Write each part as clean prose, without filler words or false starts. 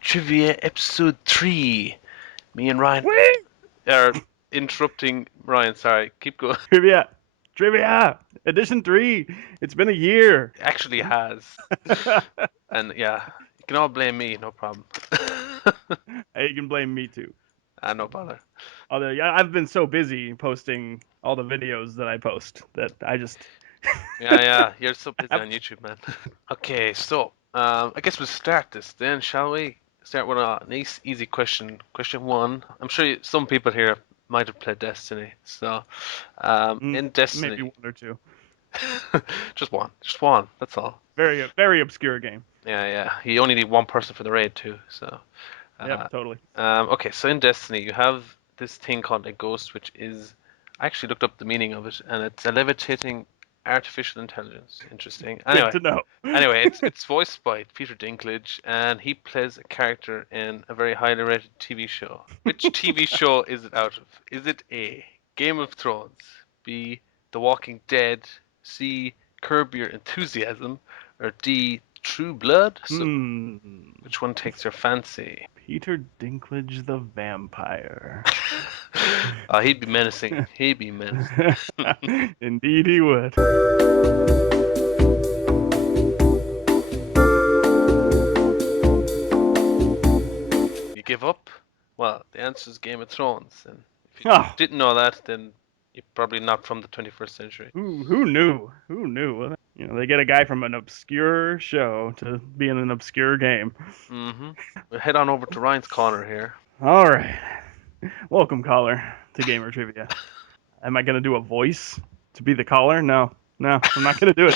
Trivia Episode 3. Me and Ryan Whee! are interrupting Ryan. Sorry, keep going. Trivia! Edition 3! It's been a year! Actually has. And yeah, you can all blame me, no problem. Hey, you can blame me too. No bother. Although, yeah, I've been so busy posting all the videos that I post that I just. Yeah, you're so busy on YouTube, man. Okay, so I guess we'll start this then, shall we? Start with a nice, easy question. Question one. I'm sure some people here might have played Destiny. So, in Maybe Destiny, one or two. just one. That's all. Very obscure game. Yeah. You only need one person for the raid too. So, Yep, totally. okay. So in Destiny, you have this thing called a ghost, which is I actually looked up the meaning of it, and it's a levitating artificial intelligence. Interesting. Good to know. Anyway, it's voiced by Peter Dinklage, and he plays a character in a very highly rated TV show. Which TV show is it out of? Is it A, Game of Thrones, B, The Walking Dead, C, Curb Your Enthusiasm, or D, True Blood? So, which one takes your fancy? Peter Dinklage the vampire. He'd be menacing. He'd be menacing. Indeed he would. You give up? Well, the answer is Game of Thrones. And if you Oh, didn't know that, then you're probably not from the 21st century. who knew? Who knew? You know, they get a guy from an obscure show to be in an obscure game. We'll head on over to Ryan's corner here. All right. Welcome, caller, to Gamer Trivia. Am I going to do a voice to be the caller? No, I'm not going to do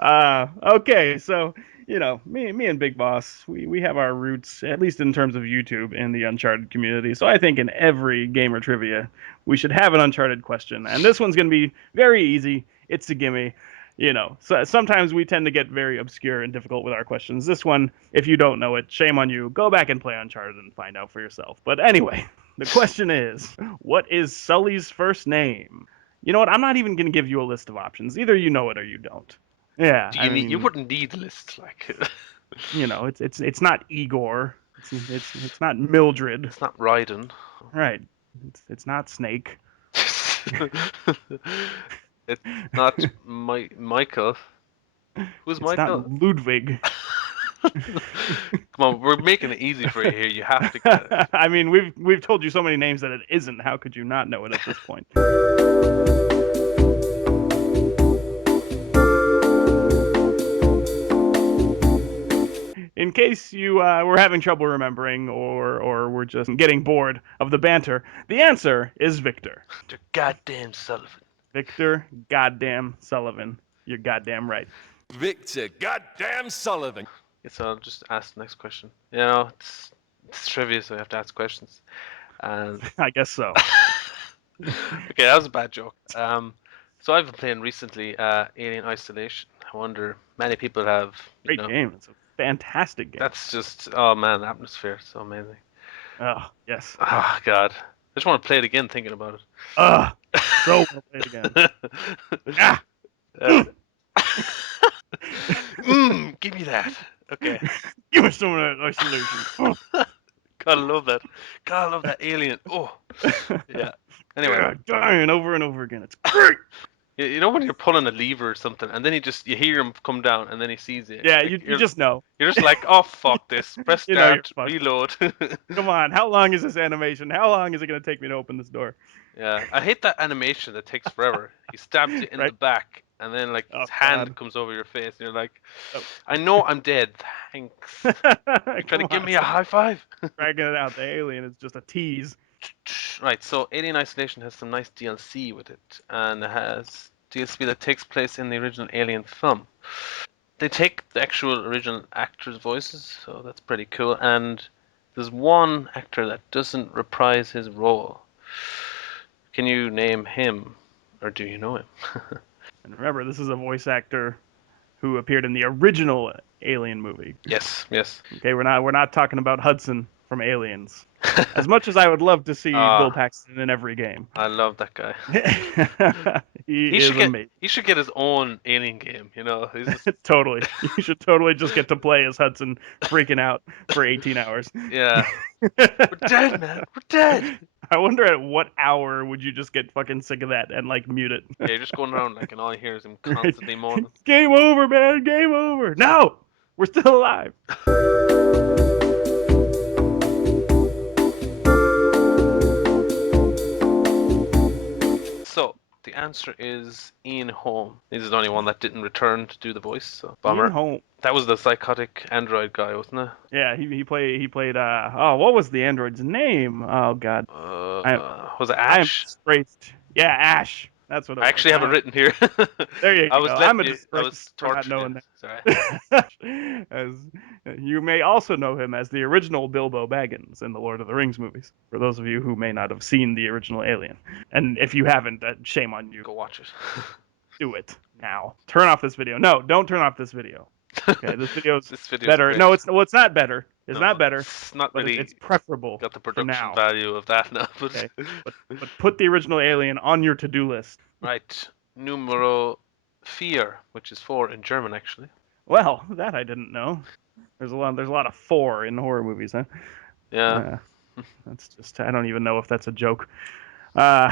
it. Okay, so, you know, me and Big Boss, we have our roots, at least in terms of YouTube, in the Uncharted community. So I think in every Gamer Trivia, we should have an Uncharted question. And this one's going to be very easy. It's a gimme. You know, so sometimes we tend to get very obscure and difficult with our questions. This one, if you don't know it, shame on you. Go back and play Uncharted and find out for yourself. But anyway, the question is, what is Sully's first name? You know what? I'm not even going to give you a list of options. Either you know it or you don't. Yeah, Do you need? You wouldn't need lists like. You know, it's not Igor. It's not Mildred. It's not Raiden. Right. It's not Snake. It's not Michael. Who's Michael? It's not Ludwig. Come on, we're making it easy for you here. You have to get it. I mean, we've told you so many names that it isn't. How could you not know it at this point? In case you were having trouble remembering or were just getting bored of the banter, the answer is Victor. Victor goddamn Sullivan. Victor goddamn Sullivan. You're goddamn right. Victor goddamn Sullivan. So I'll just ask the next question. You know, it's trivia, so we have to ask questions. And I guess so. okay, that was a bad joke. So I've been playing recently Alien Isolation. I wonder, many people have. Great game. It's a fantastic game. That's just, oh man, the atmosphere, so amazing. Oh, yes. Oh god, I just want to play it again thinking about it. So want to play it again. Give me that. Okay. Give us some of that Isolation. Gotta love that. Gotta love that Alien. Oh, yeah. Anyway, dying over and over again. It's great. You know when you're pulling a lever or something, and then you hear him come down, and then he sees it. Yeah, you just know. You're just like, oh fuck this. Press start, reload. Come on, how long is this animation? How long is it gonna take me to open this door? Yeah, I hate that animation that takes forever. He stabs you in the back, and then like his hand comes over your face, and you're like, I know I'm dead. Thanks. You're trying to give me a high five. Dragging it out. The alien is just a tease. Right, so Alien Isolation has some nice DLC with it, and it has DLC that takes place in the original Alien film. They take the actual original actors' voices, so that's pretty cool, and there's one actor that doesn't reprise his role. Can you name him, or do you know him? And remember, this is a voice actor who appeared in the original Alien movie. Yes. Okay, we're not talking about Hudson from Aliens. As much as I would love to see Bill Ah, Paxton in every game, I love that guy. he He is should get amazing. he should get his own Alien game. You know, he's just Totally. You should totally just get to play as Hudson freaking out for 18 hours. yeah. We're dead, man. We're dead. I wonder at what hour would you just get fucking sick of that and like mute it. Yeah, you're just going around like, and all you hear is him Right? constantly moaning. Game over, man. Game over. No, we're still alive. So the answer is Ian Holm. He's the only one that didn't return to do the voice. So Ian bummer. Holm. That was the psychotic android guy, wasn't it? Yeah, he played oh, what was the android's name? Oh god. Was it I am Ash? disgraced. Yeah, Ash. That's what it I was. actually have it written here. There you I was go. letting I'm a you. I was disgrace for not torturing knowing you. Sorry. that. As you may also know him as the original Bilbo Baggins in the Lord of the Rings movies. For those of you who may not have seen the original Alien, and if you haven't, shame on you. Go watch it. Do it now. Turn off this video. No, don't turn off this video. Okay, this video's This video's better. great. No, it's not better. It's No, not better, It's not but really it's preferable got the for production now. value of that now. But Okay, but put the original Alien on your to-do list. right, numero vier, which is 4 in German actually. Well, that I didn't know. There's a lot of 4 in horror movies, huh? Yeah. That's just I don't even know if that's a joke. Uh,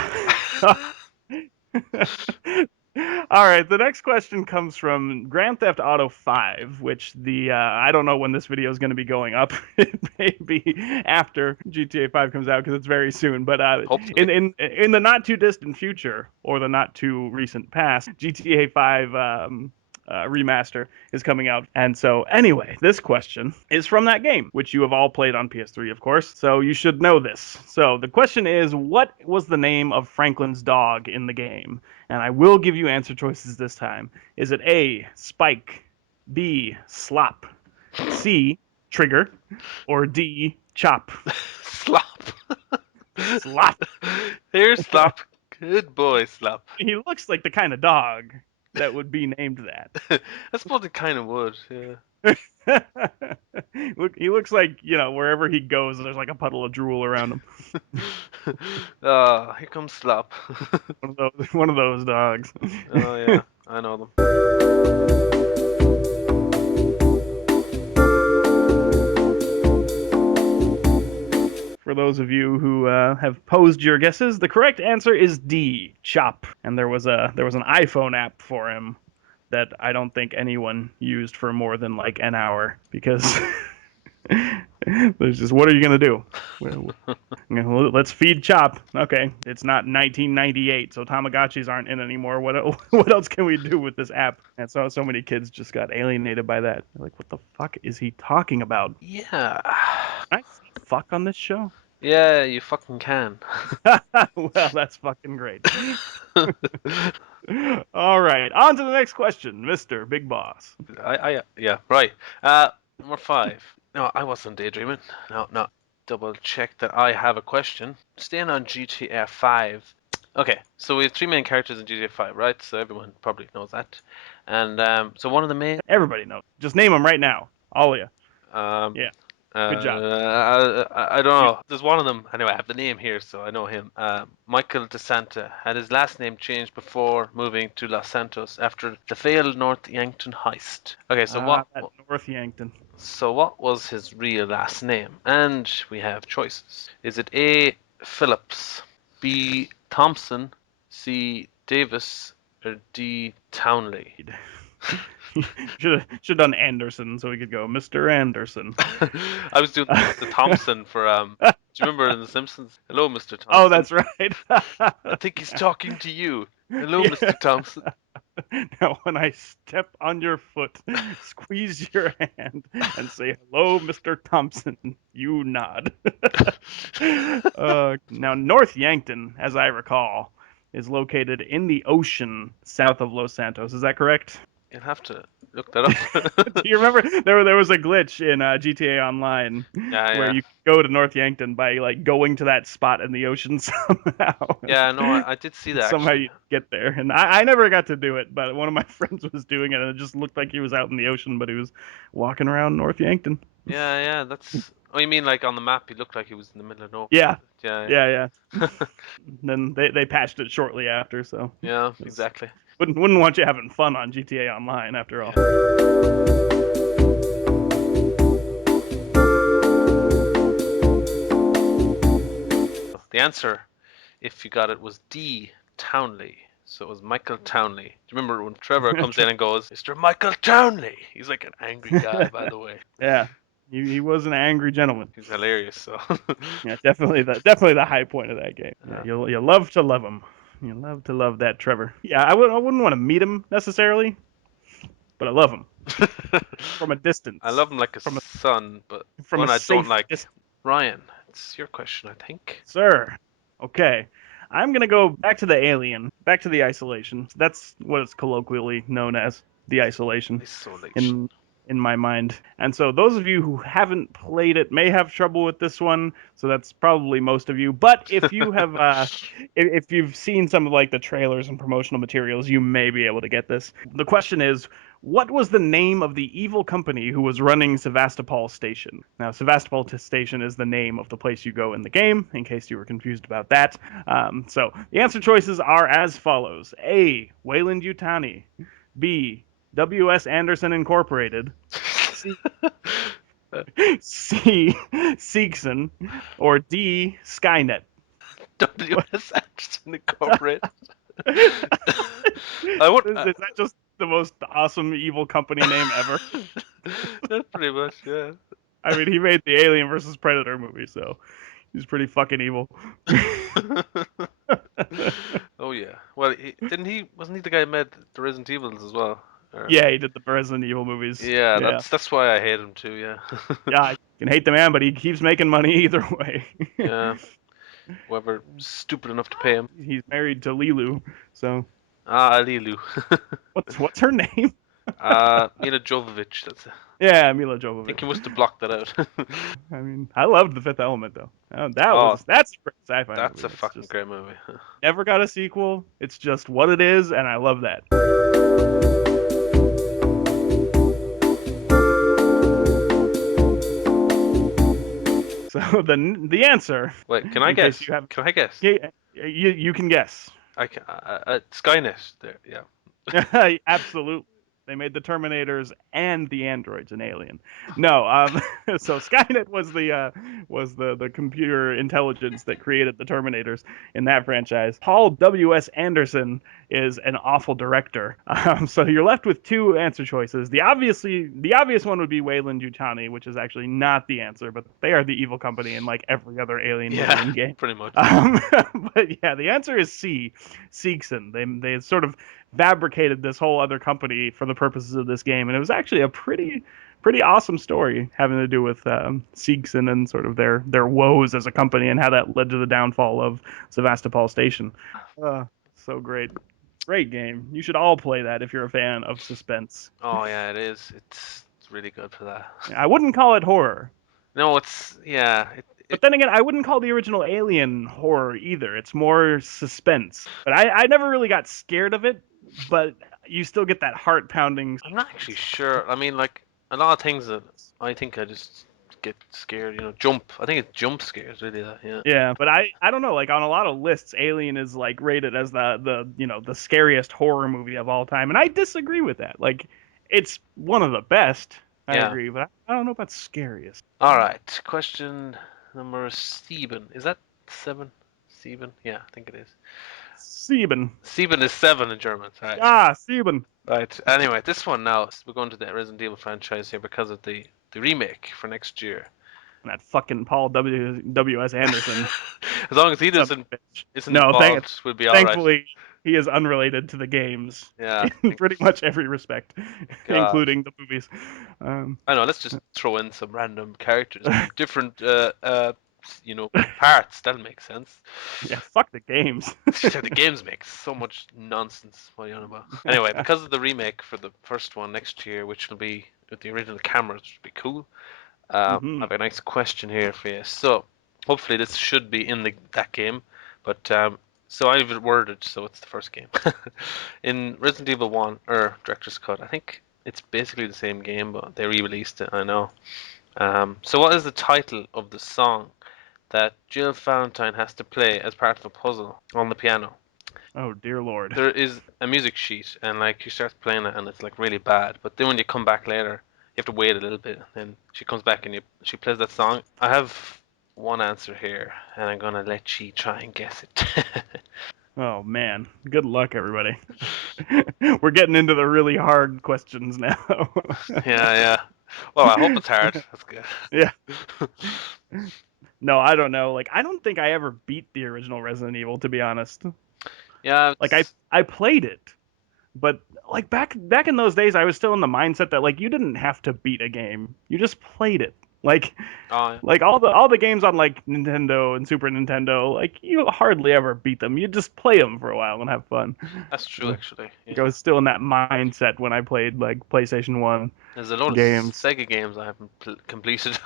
all right, the next question comes from Grand Theft Auto 5, which I don't know when this video is going to be going up. It may be after GTA 5 comes out because it's very soon. But Hopefully. in the not too distant future or the not too recent past, GTA 5 remaster is coming out. And so, anyway, this question is from that game, which you have all played on PS3, of course. So you should know this. So the question is, what was the name of Franklin's dog in the game? And I will give you answer choices this time. Is it A, Spike, B, Slop, C, Trigger, or D, Chop? Slop. Slop. Here's Slop. Good boy, Slop. He looks like the kind of dog that would be named that. I suppose it kind of would, yeah. Look, he looks like, wherever he goes, there's like a puddle of drool around him. Here comes Slop. One of those dogs. Oh, yeah, I know them. For those of you who have posed your guesses, the correct answer is D, Chop. And there was an iPhone app for him that I don't think anyone used for more than like an hour because there's just, what are you gonna do? Let's feed Chop. Okay, it's not 1998, so Tamagotchis aren't in anymore. What else can we do with this app? And so many kids just got alienated by that. They're like, what the fuck is he talking about? Yeah. Can I say fuck on this show? Yeah, you fucking can. Well, that's fucking great. All right, on to the next question, Mr. Big Boss. Yeah, right. Number 5. No, I wasn't daydreaming. No. Double check that I have a question. Staying on GTA 5. Okay, so we have 3 main characters in GTA 5, right? So everyone probably knows that. And so one of the main. Everybody knows. Just name them right now, all of you. Yeah. Good job. I don't know. There's one of them. Anyway, I have the name here, so I know him. Michael DeSanta had his last name changed before moving to Los Santos after the failed North Yankton heist. Okay, so North Yankton. So what was his real last name? And we have choices. Is it A, Phillips, B, Thompson, C, Davis, or D, Townley? Should have done Anderson so we could go Mr. Anderson. I was doing the Thompson for do you remember in The Simpsons? Hello, Mr. Thompson. Oh, that's right. I think he's talking to you. Hello, Mr. Thompson. Now, when I step on your foot, squeeze your hand and say, hello, Mr. Thompson, you nod. Now, North Yankton, as I recall, is located in the ocean south of Los Santos. Is that correct? You'll have to look that up. Do you remember there was a glitch in GTA Online Yeah, where yeah. you could go to North Yankton by like going to that spot in the ocean somehow. Yeah, no, I did see that Somehow actually. you get there, and I never got to do it, but one of my friends was doing it, and it just looked like he was out in the ocean, but he was walking around North Yankton. Yeah, yeah, that's. Oh, you mean like on the map? He looked like he was in the middle of nowhere. Yeah, Yeah, yeah, yeah. Then they patched it shortly after, so yeah, it was, exactly. wouldn't want you having fun on GTA Online after all. The answer, if you got it, was D. Townley. So it was Michael Townley. Do you remember when Trevor comes in and goes, "Mr. Michael Townley"? He's like an angry guy, by the way. Yeah, he was an angry gentleman. He's hilarious. So. Yeah, definitely the high point of that game. Yeah, you'll love to love him. You love to love that Trevor. Yeah, I wouldn't want to meet him necessarily, but I love him from a distance. I love him like a from a son, but from one a I don't safe like. distance, Ryan, it's your question, I think. sir. Okay, I'm gonna go back to the alien, back to the isolation. That's what it's colloquially known as, the isolation. Isolation. In my mind. And so those of you who haven't played it may have trouble with this one. So that's probably most of you. But if you have, if you've seen some of like the trailers and promotional materials, you may be able to get this. The question is, what was the name of the evil company who was running Sevastopol Station? Now, Sevastopol Station is the name of the place you go in the game, in case you were confused about that. So the answer choices are as follows: A. Wayland Yutani, B. W.S. Anderson Incorporated, C. Seegson, or D. Skynet. W.S. Anderson Incorporated. is, I would. is that just the most awesome evil company name ever? That's pretty much, yeah. I mean, he made the Alien versus Predator movie, so he's pretty fucking evil. Oh yeah. Well, wasn't he the guy who made the Resident Evils as well? Or- Yeah, he did the Resident Evil movies. Yeah, Yeah, that's why I hate him too. Yeah. yeah, I can hate the man, but he keeps making money either way. Yeah. Whoever stupid enough to pay him. He's married to Lilu, so Ah, Alilu. what's her name? Mila Jovovich. Yeah, Mila I think Jovovich. he must have blocked that out. I mean, I loved The Fifth Element though. Oh, That's a great sci-fi that's movie. a It's fucking just great movie. never got a sequel. It's just what it is, and I love that. So the answer. Wait, can I in case guess? you have, Can I guess? yeah, you can guess. I can, Skynet. There, yeah. Absolutely. They made the Terminators and the androids an Alien. No, so Skynet was the computer intelligence that created the Terminators in that franchise. Paul W.S. Anderson is an awful director. So you're left with two answer choices. The obvious one would be Wayland Yutani, which is actually not the answer, but they are the evil company in like every other Alien movie Yeah, and game. pretty much. But yeah, the answer is C. Seegson. They sort of fabricated this whole other company for the purposes of this game, and it was actually a pretty awesome story having to do with Seegson and sort of their woes as a company and how that led to the downfall of Sevastopol Station. So great game. You should all play that if you're a fan of suspense. Oh yeah, it is. It's really good for that. I wouldn't call it horror. No, it's yeah. But then again, I wouldn't call the original Alien horror either. It's more suspense. But I never really got scared of it, but you still get that heart pounding. I'm not actually sure. I mean, like a lot of things that I think I just get scared. Jump. I think it's jump scares really. Yeah. Yeah, but I don't know. Like on a lot of lists, Alien is like rated as the scariest horror movie of all time, and I disagree with that. Like it's one of the best. I Yeah. agree, but I don't know about scariest. All right. Question number 7. Is that 7? 7? Yeah, I think it is. Sieben. 7 is 7 in German. Right. Sieben. Right. Anyway, this one now, we're going to the Resident Evil franchise here because of the remake for next year. And that fucking Paul W.S. Anderson. As long as he isn't No, involved, we'll be all right. thankfully, he is unrelated to the games. Yeah. In pretty much every respect, God. including the movies. I know. Let's just throw in some random characters, different parts. That'll make sense. Yeah, fuck the games. The games make so much nonsense. What are you on about? Anyway, because of the remake for the first one next year, which will be with the original cameras, which will be cool. I have a nice question here for you. So, hopefully, this should be in that game. But so I've worded so it's the first game in Resident Evil 1 or Director's Cut. I think it's basically the same game, but they re-released it. I know. So, what is the title of the song that Jill Valentine has to play as part of a puzzle on the piano? Oh dear lord. There is a music sheet, and like she starts playing it, and it's like really bad. But then when you come back later, you have to wait a little bit, and then she comes back and she plays that song. I have one answer here, and I'm gonna let you try and guess it. Oh man. Good luck, everybody. We're getting into the really hard questions now. Yeah. Well, I hope it's hard. That's good. Yeah. No, I don't know. Like, I don't think I ever beat the original Resident Evil, to be honest. Yeah. Like, I played it, but like back in those days, I was still in the mindset that like you didn't have to beat a game, you just played it. Like, Oh, like all the games on like Nintendo and Super Nintendo, like you hardly ever beat them. You just play them for a while and have fun. that's true, actually. Like, I was still in that mindset when I played like PlayStation 1 There's a lot games. of Sega games I haven't completed.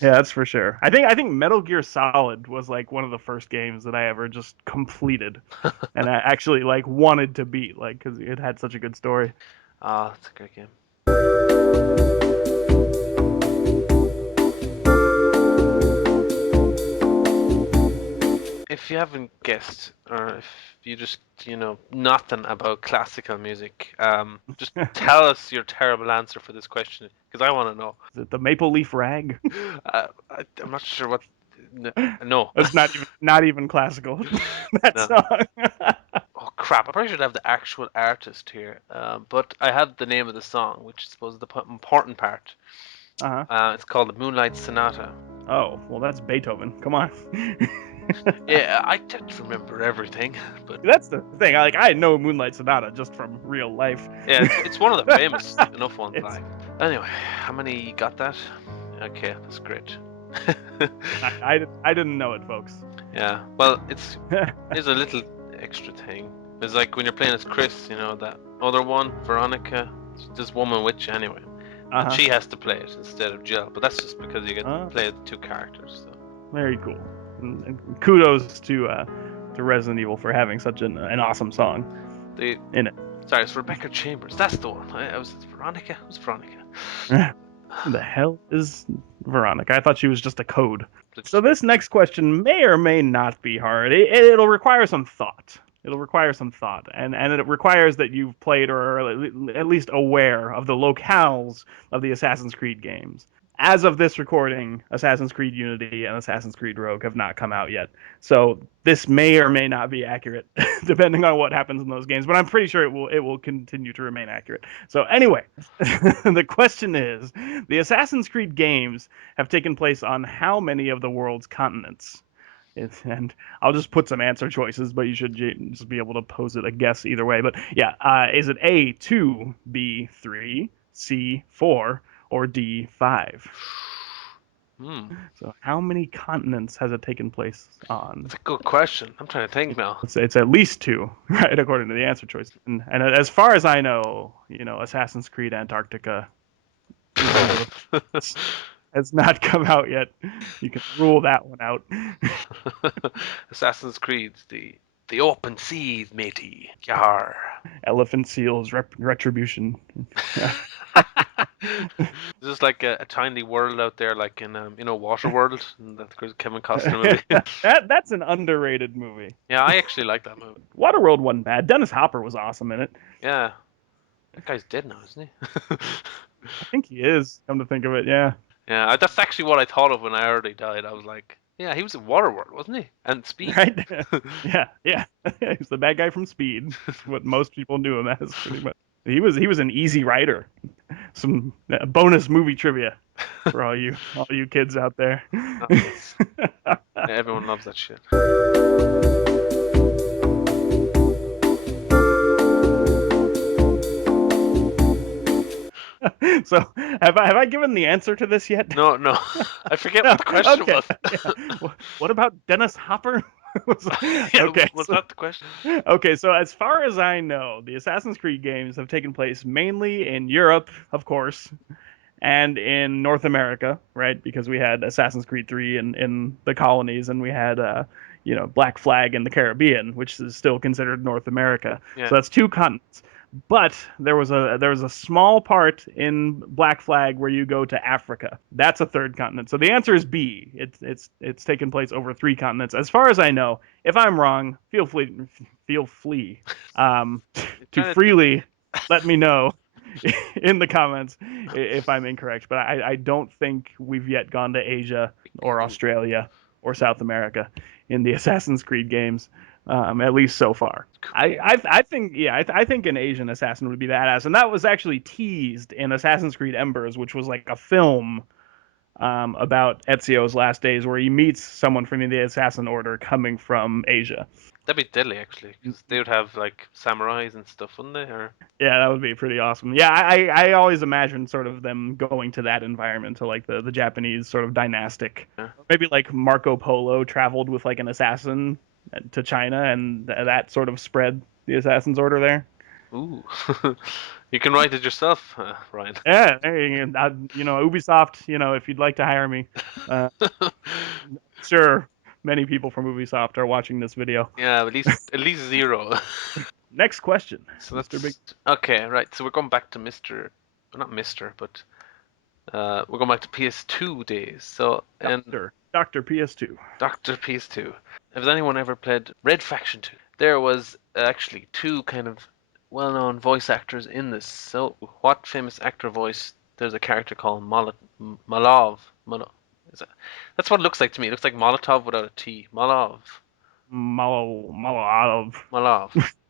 Yeah, that's for sure. I think Metal Gear Solid was like one of the first games that I ever just completed, and I actually like wanted to beat, like, because it had such a good story. Ah, that's a great game. If you haven't guessed, or if you just nothing about classical music, just tell us your terrible answer for this question because I want to know. Is it the Maple Leaf Rag? I'm not sure what. No. That's not even classical. That No. song. Oh crap! I probably should have the actual artist here, but I have the name of the song, which is supposed to be the important part. Uh-huh. It's called the Moonlight Sonata. Oh, well, that's Beethoven. Come on. Yeah, I don't remember everything, but That's the thing. I know Moonlight Sonata just from real life. yeah, it's one of the famous enough ones. It's- Like, anyway, how many got that? Okay, that's great. I didn't know it, folks. Yeah, well, it's a little extra thing. It's like when you're playing as Chris, that other one, Veronica. It's this woman with you anyway, and Uh-huh. she has to play it instead of Jill. But that's just because you get to Oh. play the two characters. So. Very cool. And kudos to Resident Evil for having such an awesome song The in it. Sorry, it's Rebecca Chambers. That's the one. I was Veronica. Who's Veronica? Who the hell is Veronica? I thought she was just a code. So this next question may or may not be hard. It'll require some thought. It'll require some thought, and it requires that you've played or are at least aware of the locales of the Assassin's Creed games. As of this recording, Assassin's Creed Unity and Assassin's Creed Rogue have not come out yet. So this may or may not be accurate, depending on what happens in those games. But I'm pretty sure it will continue to remain accurate. So anyway, the question is, the Assassin's Creed games have taken place on how many of the world's continents? And I'll just put some answer choices, but you should just be able to pose it a guess either way. But yeah, is it A, 2, B, 3, C, 4, or D, 5? So how many continents has it taken place on? That's a good question. I'm trying to think now. It's at least 2, right, according to the answer choice. And as far as I know, Assassin's Creed Antarctica has not come out yet. You can rule that one out. Assassin's Creed, the open seas, matey. Yar. Elephant seals, retribution. Is this like a tiny world out there, like in Waterworld, and that Kevin Costner movie? That's an underrated movie. Yeah, I actually like that movie. Waterworld wasn't bad. Dennis Hopper was awesome in it. Yeah, that guy's dead now, isn't he? I think he is. Come to think of it, yeah. Yeah, that's actually what I thought of when I heard he died. I was like, yeah, he was in Waterworld, wasn't he? And Speed. Right? Yeah. He's the bad guy from Speed. What most people knew him as, pretty much. He was an easy rider. Some bonus movie trivia for all you kids out there. Nice. Yeah, everyone loves that shit. So have I given the answer to this yet? No, no. I forget No. what the question Okay. was. Yeah. What about Dennis Hopper? Yeah, Okay. was So, that the question? okay. So as far as I know, the Assassin's Creed games have taken place mainly in Europe, of course, and in North America, right? Because we had Assassin's Creed 3 in the colonies, and we had Black Flag in the Caribbean, which is still considered North America. Yeah. So that's two continents. But there was a small part in Black Flag where you go to Africa. That's a third continent. So the answer is B. It's taken place over three continents, as far as I know. If I'm wrong, feel free to Trying to freely let me know in the comments if I'm incorrect. But I don't think we've yet gone to Asia or Australia or South America in the Assassin's Creed games, at least so far. I think I think an Asian assassin would be badass, and that was actually teased in Assassin's Creed Embers, which was like a film about Ezio's last days, where he meets someone from the Assassin Order coming from Asia. That'd be deadly, actually, because they would have like samurais and stuff, wouldn't they? Or Yeah, that would be pretty awesome. Yeah, I always imagine sort of them going to that environment, to like the Japanese sort of dynastic. yeah. Maybe like Marco Polo traveled with like an assassin to China, and that sort of spread the Assassin's Order there. Ooh, you can write it yourself, Ryan. Yeah, hey, Ubisoft. If you'd like to hire me, uh, sure. Many people from Ubisoft are watching this video. Yeah, at least zero. Next question, So Mr. Big that's okay, right? So we're going back to well, not Mister, but we're going back to PS2 days. So and Doctor PS2. Doctor PS2. Has anyone ever played Red Faction 2? There was actually two kind of well-known voice actors in this. So what famous actor voice? There's a character called Malov. Is that, that's what it looks like to me. It looks like Molotov without a T. Malov. Malov.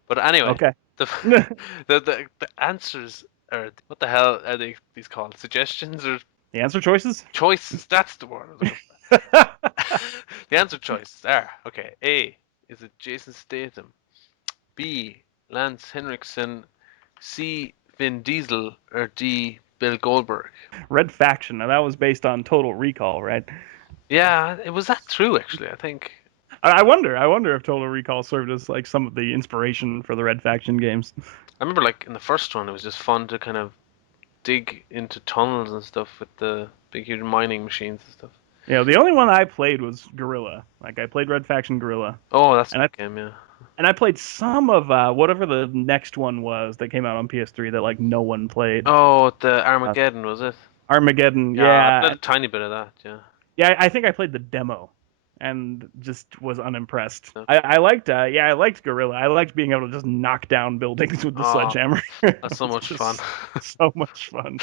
But anyway, Okay. the the answers are what the hell are these called? Suggestions or The answer choices? choices? That's the word. The answer choices are okay. A is it Jason Statham? B Lance Henriksen? C Vin Diesel? Or D Bill Goldberg? Red Faction. Now that was based on Total Recall, right? Yeah, it was that true actually. I think. I wonder if Total Recall served as like some of the inspiration for the Red Faction games. I remember like in the first one, it was just fun to kind of dig into tunnels and stuff with the big huge mining machines and stuff. The only one I played was Guerrilla. Like I played Red Faction Guerrilla, Oh, that's a and I good game, yeah. and I played some of whatever the next one was that came out on PS3 that like no one played. Oh, the Armageddon was it? Armageddon, Yeah, I yeah, played a tiny bit of that. Yeah. yeah. I think I played the demo, and just was unimpressed. Yeah. I liked Guerrilla. I liked being able to just knock down buildings with the Oh, sledgehammer. that's so much Just fun. so much fun.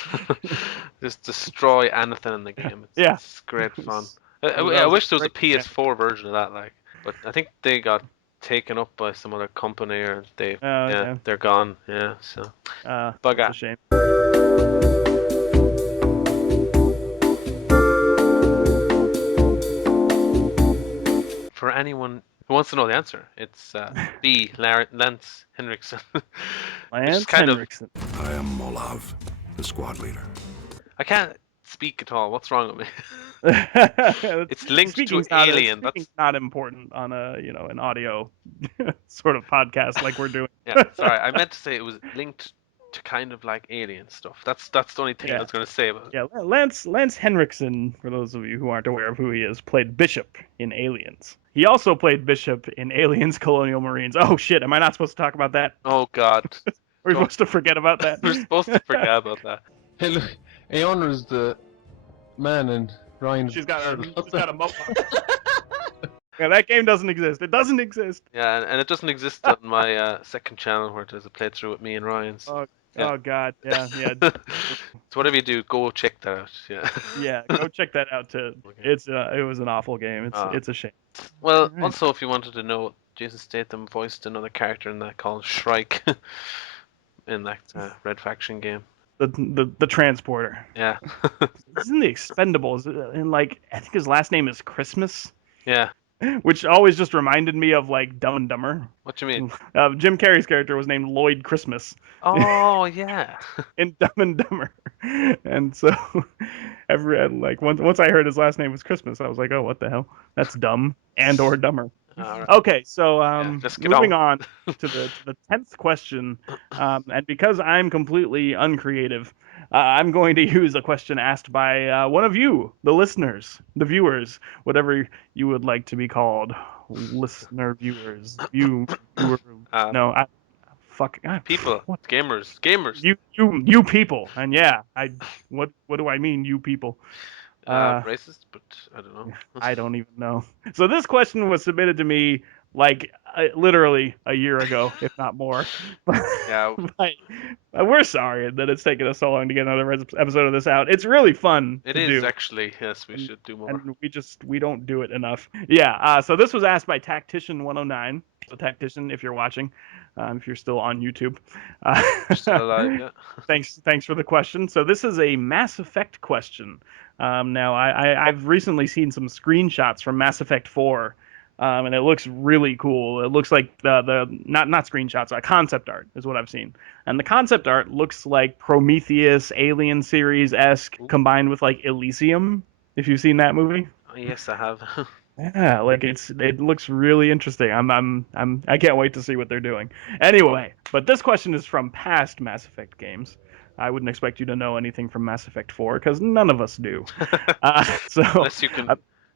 Just destroy anything in the game. Yeah. It's great fun. That I was wish there was a great. Yeah. PS4 version of that, like, but I think they got taken up by some other company, or Yeah. they're gone. Yeah, so That's a bugger. shame. For anyone who wants to know the answer, it's B. Lance Henriksen. Lance kind of- Henriksen. I am Molov, the squad leader. I can't speak at all. What's wrong with me? It's linked to Alien, that's- Speaking's not important on an audio sort of podcast like we're doing. Yeah, sorry. I meant to say it was linked to kind of like alien stuff. That's the only thing I was going to say about it. Yeah, Lance Henriksen, for those of you who aren't aware of who he is, played Bishop in Aliens. He also played Bishop in Aliens Colonial Marines. Oh shit, am I not supposed to talk about that? Oh God, We're supposed to forget about that. we're supposed to forget about that. Hey, look, Aona's the man and Ryan's. She's got a mohawk. Yeah, that game doesn't exist. It doesn't exist. Yeah, and it doesn't exist on my second channel where there's a playthrough with me and Ryan. So, Yeah. Oh god, yeah. so whatever you do, go check that out. Yeah. Yeah, go check that out too. It was an awful game. It's a shame. Well, Alright. also if you wanted to know, Jason Statham voiced another character in that called Shrike in that Red Faction game. The transporter. Yeah. He's in the Expendables, and like I think his last name is Christmas. Yeah. which always just reminded me of like Dumb and Dumber. What you mean? Jim Carrey's character was named Lloyd Christmas Oh yeah. in Dumb and Dumber, and so once I heard his last name was Christmas, I was like, oh, what the hell? That's dumb and or dumber. All right. Okay, so Yeah, let's get moving on. on to the 10th question, and because I'm completely uncreative, I'm going to use a question asked by one of you, the listeners, the viewers, whatever you would like to be called, listener, viewers, viewer. No, fuck, People, what gamers. you people, and yeah, what do I mean, you people? Racist, but I don't know. I don't even know. So this question was submitted to me like literally a year ago, if not more. Yeah, But, we're sorry that it's taken us so long to get another episode of this out. It's really fun it to is do, actually. Yes, we should do more. and we don't do it enough. Yeah. So this was asked by Tactician 109. So Tactician, if you're watching, if you're still on YouTube, Still alive, yeah. thanks for the question. So this is a Mass Effect question. Now I've recently seen some screenshots from Mass Effect 4, and it looks really cool. It looks like the not screenshots, concept art is what I've seen, and the concept art looks like Prometheus, Alien series esque combined with like Elysium. If you've seen that movie. Oh, yes, I have. Yeah, like it looks really interesting. I can't wait to see what they're doing. Anyway, but this question is from past Mass Effect games. I wouldn't expect you to know anything from Mass Effect 4 because none of us do. So Unless you can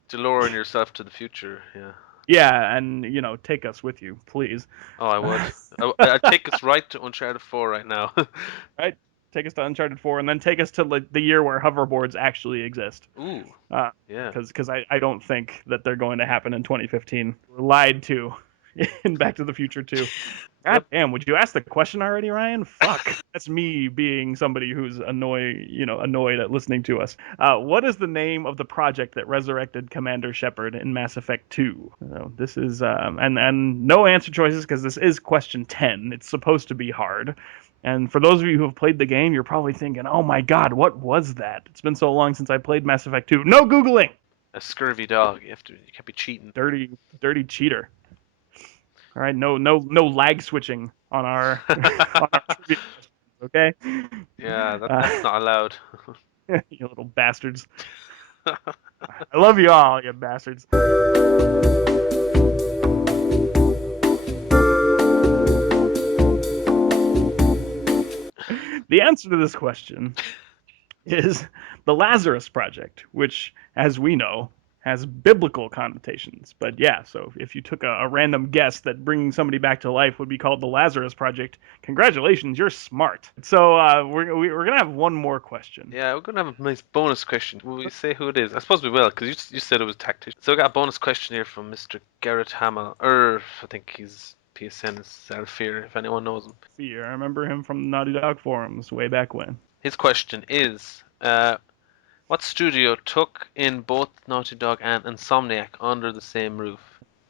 DeLorean yourself to the future, yeah. yeah, and take us with you, please. Oh, I would. I'd take us right to Uncharted 4 right now. Right, take us to Uncharted 4, and then take us to like the year where hoverboards actually exist. Ooh, yeah. Because I don't think that they're going to happen in 2015. We're lied to in Back to the Future 2. God damn, would you ask the question already, Ryan? Fuck. That's me being somebody who's annoyed at listening to us. What is the name of the project that resurrected Commander Shepard in Mass Effect 2? This is and no answer choices because this is question 10. It's supposed to be hard. And for those of you who have played the game, you're probably thinking, "Oh my God, what was that?" It's been so long since I played Mass Effect 2. No googling. A scurvy dog. You can't be cheating. Dirty cheater. All right, no lag switching on our, on our trivia questions, okay? Yeah, that's not allowed. You little bastards. I love you all, you bastards. The answer to this question is the Lazarus Project, which, as we know, has biblical connotations. But yeah, so if you took a random guess that bringing somebody back to life would be called the Lazarus Project, congratulations, you're smart. So we're going to have one more question. Yeah, we're gonna have a nice bonus question. Will we say who it is? I suppose we will, because you said it was Tactician. So we got a bonus question here from Mr. Garrett Hamill. I think he's PSN is Zalfir, if anyone knows him. Fear, I remember him from the Naughty Dog forums way back when. His question is, what studio took in both Naughty Dog and Insomniac under the same roof?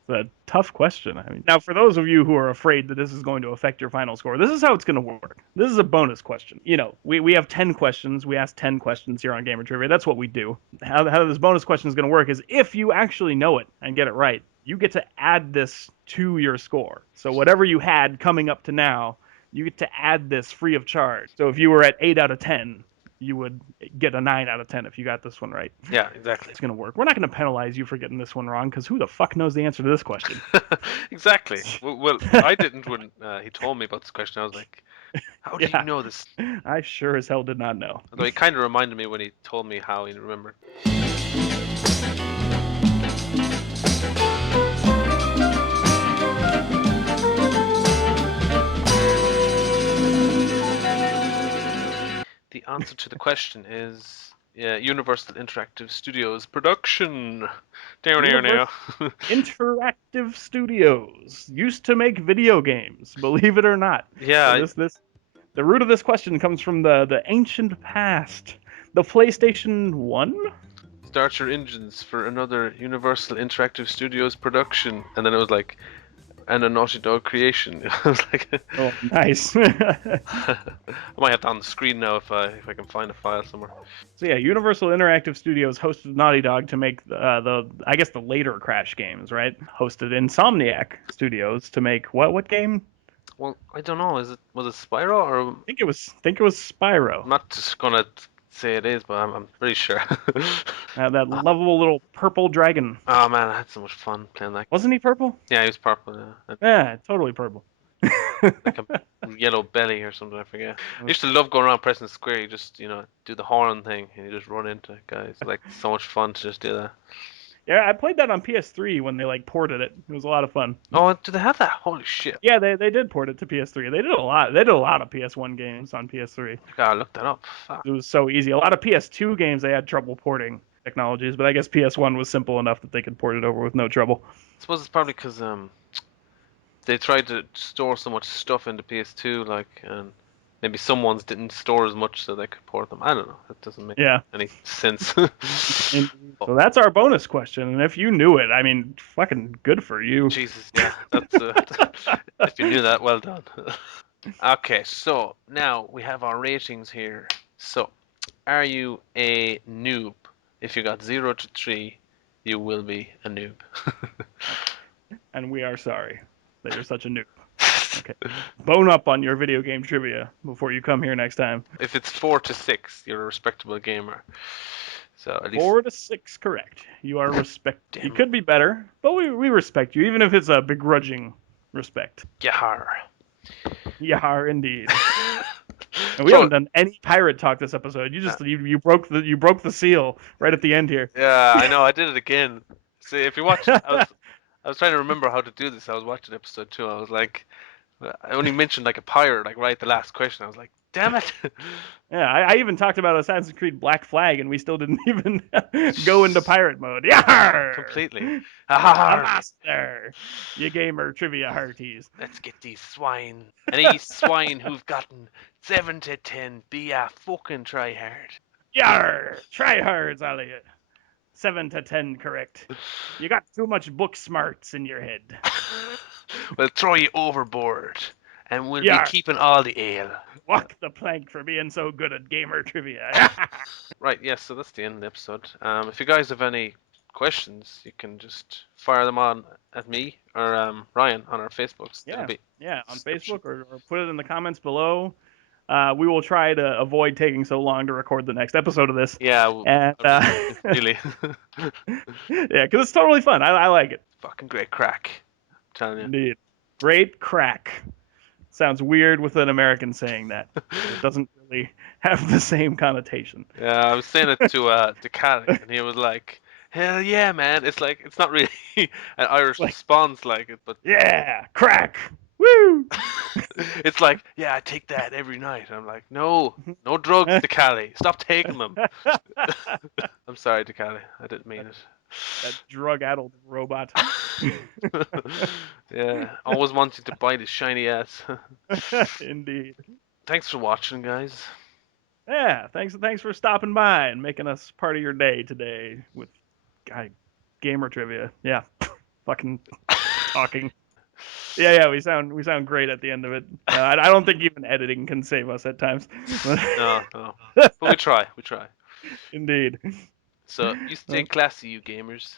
It's a tough question. I mean, now for those of you who are afraid that this is going to affect your final score, this is how it's going to work. This is a bonus question. We have 10 questions. We ask 10 questions here on Gamer Trivia. That's what we do. How this bonus question is going to work is if you actually know it and get it right, you get to add this to your score. So whatever you had coming up to now, you get to add this free of charge. So if you were at 8 out of 10, you would get a 9 out of 10 if you got this one right. Yeah, exactly. It's going to work. We're not going to penalize you for getting this one wrong, because who the fuck knows the answer to this question? Exactly. Well, I didn't when he told me about this question. I was like, how do you know this? I sure as hell did not know. Although he kind of reminded me when he told me how he remembered. The answer to the question is Universal Interactive Studios production. Interactive Studios used to make video games, believe it or not. Yeah. So the root of this question comes from the ancient past. The PlayStation 1? Start your engines for another Universal Interactive Studios production. And then it was like, and a Naughty Dog creation. I was like, Oh, nice. I might have that on the screen now if I can find a file somewhere. So yeah, Universal Interactive Studios hosted Naughty Dog to make the I guess the later Crash games, right? Hosted Insomniac Studios to make what game? Well, I don't know. Was it Spyro or I think it was Spyro. I'm not just gonna say it is, but I'm pretty sure. That lovable little purple dragon. Oh man, I had so much fun playing that. Wasn't he purple? Yeah, he was purple. Yeah. Yeah, totally purple. Like a yellow belly or something. I forget. I used to love going around pressing square. You just do the horn thing and you just run into guys. Like so much fun to just do that. Yeah, I played that on PS3 when they ported it. It was a lot of fun. Oh, do they have that? Holy shit! Yeah, they did port it to PS3. They did a lot. They did a lot of PS1 games on PS3. I gotta look that up. Fuck. It was so easy. A lot of PS2 games they had trouble porting technologies, but I guess PS1 was simple enough that they could port it over with no trouble. I suppose it's probably because they tried to store so much stuff into PS2, and maybe some ones didn't store as much, so they could port them. I don't know. That doesn't make any sense. So that's our bonus question, and if you knew it, I mean, fucking good for you. Jesus, yeah, that's if you knew that, well done. Okay, so now we have our ratings here. So, are you a noob? If you got 0 to 3, you will be a noob. And we are sorry that you're such a noob. Okay. Bone up on your video game trivia before you come here next time. If it's 4 to 6, you're a respectable gamer. So at least 4 to 6, correct. You are respect. You Damn. could be better, but we respect you, even if it's a begrudging respect. Yahar. Yahar, indeed. And we haven't done any pirate talk this episode. You broke the seal right at the end here. Yeah, I know. I did it again. See, if you watch, I was trying to remember how to do this. I was watching episode 2. I was like, I only mentioned like a pirate, like right at the last question. I was like, damn it. Yeah, I even talked about Assassin's Creed Black Flag, and we still didn't even go into pirate mode. Yeah, Completely. A Yahar. master, you gamer trivia hearties. Let's get these swine. Any swine who've gotten 7 to 10, be a fucking try hard. Yar, tryhards, Elliot. 7 to 10, correct. You got too much book smarts in your head. We'll throw you overboard, and we'll Yar. be keeping all the ale. Walk the plank for being so good at gamer trivia. Right, yes, so that's the end of the episode. If you guys have any questions, you can just fire them on at me or Ryan on our Facebooks. Yeah, It'll be on Facebook or put it in the comments below. We will try to avoid taking so long to record the next episode of this. yeah, And really yeah, because it's totally fun. I like it. fucking great crack. I'm telling you. Indeed. Great crack. Sounds weird with an American saying that. It doesn't really have the same connotation. Yeah, I was saying it to Cat, and he was like, "Hell yeah, man!" It's like it's not really an Irish response like it, but Yeah, crack. Woo! it's like, yeah, I take that every night. I'm like, no drugs, Decali. Stop taking them. I'm sorry, Decali. I didn't mean it. That drug-addled robot. Yeah, always wanted to bite his shiny ass. Indeed. Thanks for watching, guys. Yeah, thanks for stopping by and making us part of your day today with gamer trivia. Yeah, fucking talking. Yeah, we sound great at the end of it. I don't think even editing can save us at times. No, but we try. Indeed. So you stay classy, you gamers.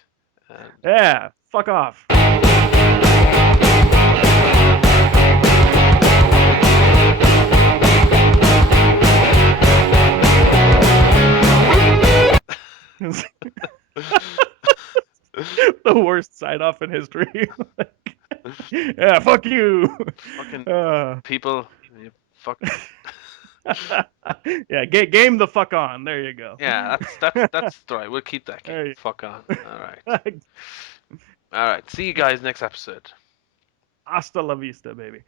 And Yeah, fuck off. The worst sign off in history. Yeah, fuck you. fucking people, you fuck. Yeah, game the fuck on. There you go. Yeah, that's right. We'll keep that There game. you- Fuck on. All right. See you guys next episode. Hasta la vista, baby.